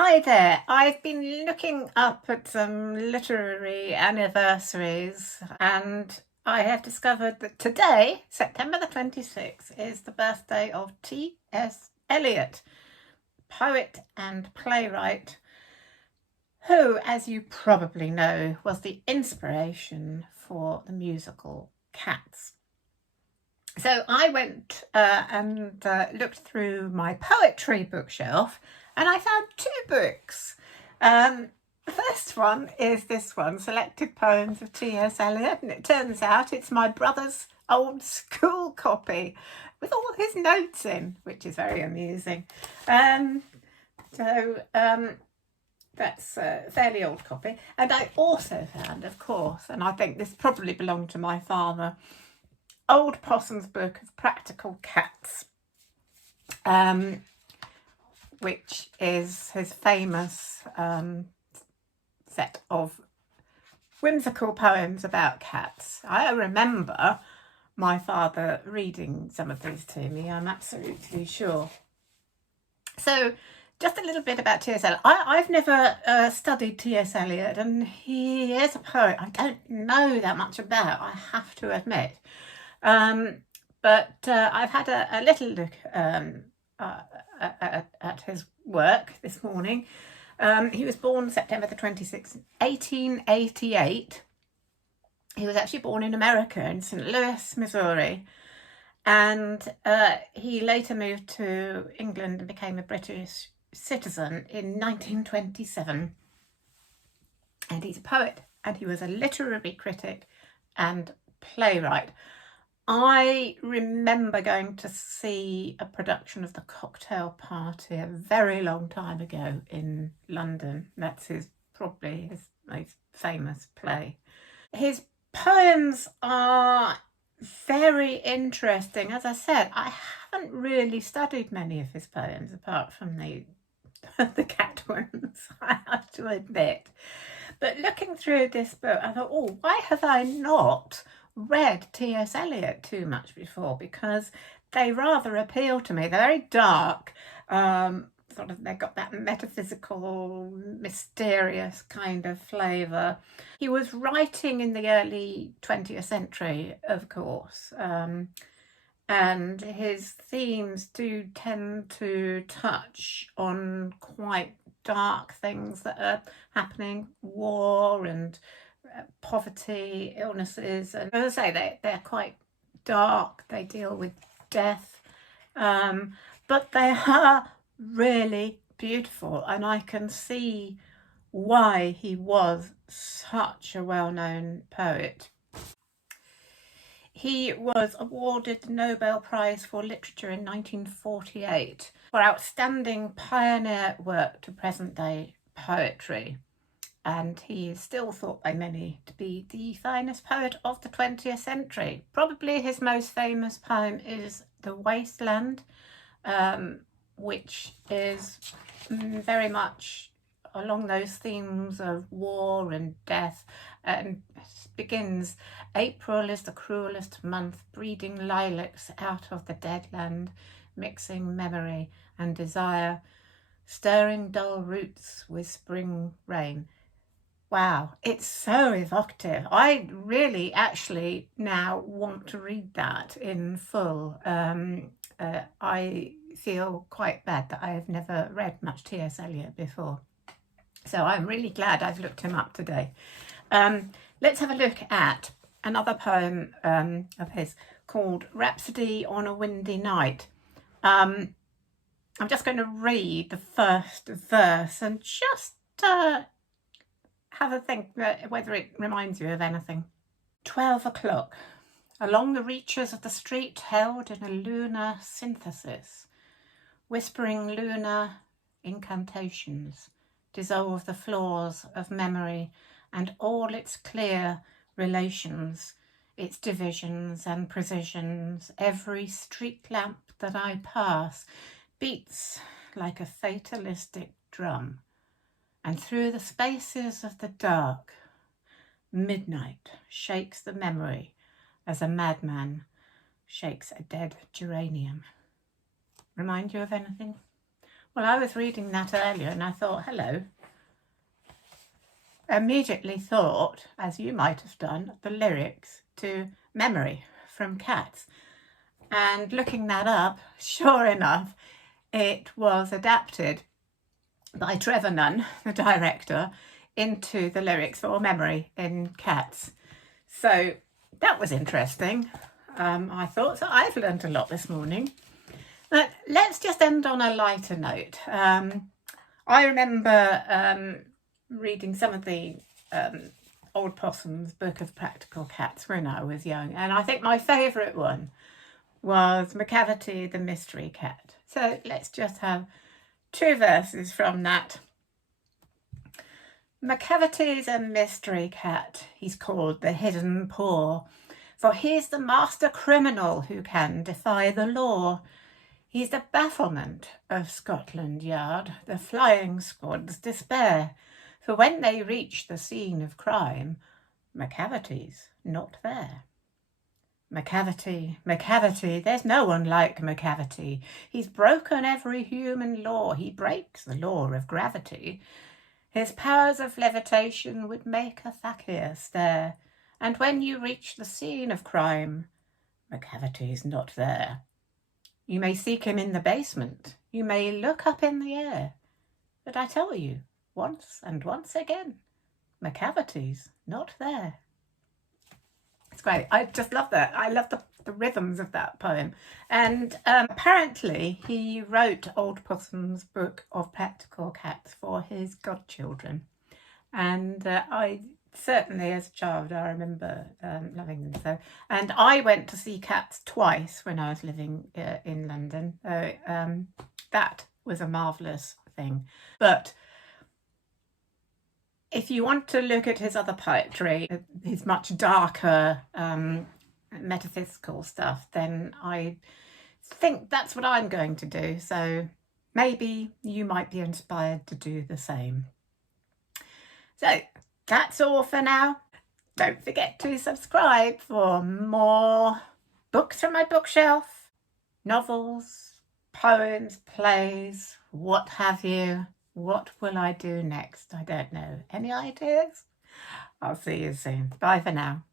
Hi there. I've been looking up at some literary anniversaries and I have discovered that today, September the 26th, is the birthday of T.S. Eliot, poet and playwright, who, as you probably know, was the inspiration for the musical Cats. So I went and looked through my poetry bookshelf and I found two books. The first one is this one, Selected Poems of T.S. Eliot, and it turns out it's my brother's old school copy with all his notes in, which is very amusing. That's a fairly old copy. And I also found, of course, and I think this probably belonged to my father, Old Possum's Book of Practical Cats, which is his famous set of whimsical poems about cats. I remember my father reading some of these to me, I'm absolutely sure. So just a little bit about T.S. Eliot. I've never studied T.S. Eliot, and he is a poet I don't know that much about, I have to admit. But I've had a little look at his work this morning. He was born September the 26th, 1888. He was actually born in America, in St. Louis, Missouri. And he later moved to England and became a British citizen in 1927. And he's a poet, and he was a literary critic and playwright. I remember going to see a production of The Cocktail Party a very long time ago in London. That's probably his most famous play. His poems are very interesting. As I said, I haven't really studied many of his poems apart from the cat ones, I have to admit. But looking through this book, I thought, oh, why have I not read T.S. Eliot too much before? Because they rather appeal to me. They're very dark, they've got that metaphysical, mysterious kind of flavour. He was writing in the early 20th century, of course, and his themes do tend to touch on quite dark things that are happening, war and poverty, illnesses, and as I say, they're quite dark. They deal with death, but they are really beautiful, and I can see why he was such a well-known poet. He was awarded the Nobel Prize for Literature in 1948 for outstanding pioneer work to present-day poetry. And he is still thought by many to be the finest poet of the 20th century. Probably his most famous poem is The Wasteland, which is very much along those themes of war and death, and begins, April is the cruelest month, breeding lilacs out of the dead land, mixing memory and desire, stirring dull roots with spring rain. Wow, it's so evocative. I really actually now want to read that in full. I feel quite bad that I have never read much T.S. Eliot before. So I'm really glad I've looked him up today. Let's have a look at another poem of his called Rhapsody on a Windy Night. I'm just going to read the first verse and just have a think whether it reminds you of anything. 12 o'clock. Along the reaches of the street held in a lunar synthesis, whispering lunar incantations, dissolve the flaws of memory and all its clear relations, its divisions and precisions. Every street lamp that I pass beats like a fatalistic drum, and through the spaces of the dark, midnight shakes the memory as a madman shakes a dead geranium. Remind you of anything? Well, I was reading that earlier and I thought, hello. Immediately thought, as you might have done, the lyrics to Memory from Cats. And looking that up, sure enough, it was adapted by Trevor Nunn, the director, into the lyrics for Memory in Cats. So that was interesting. I thought, so I've learned a lot this morning. But let's just end on a lighter note. I remember reading some of the Old Possum's Book of Practical Cats when I was young, and I think my favourite one was Macavity the Mystery Cat. So let's just have 2 verses from that. Macavity's a mystery cat, he's called the hidden paw, for he's the master criminal who can defy the law. He's the bafflement of Scotland Yard, the flying squad's despair, for when they reach the scene of crime, Macavity's not there. Macavity, Macavity, there's no one like Macavity. He's broken every human law, he breaks the law of gravity. His powers of levitation would make a fakir stare, and when you reach the scene of crime, Macavity's not there. You may seek him in the basement, you may look up in the air, but I tell you, once and once again, Macavity's not there. It's great. I just love that. I love the rhythms of that poem. And apparently he wrote Old Possum's Book of Practical Cats for his godchildren. And I certainly, as a child, I remember loving them. So, and I went to see Cats twice when I was living in London. That was a marvellous thing. But if you want to look at his other poetry, his much darker metaphysical stuff, then I think that's what I'm going to do. So maybe you might be inspired to do the same. So that's all for now. Don't forget to subscribe for more books from my bookshelf, novels, poems, plays, what have you. What will I do next? I don't know. Any ideas? I'll see you soon. Bye for now.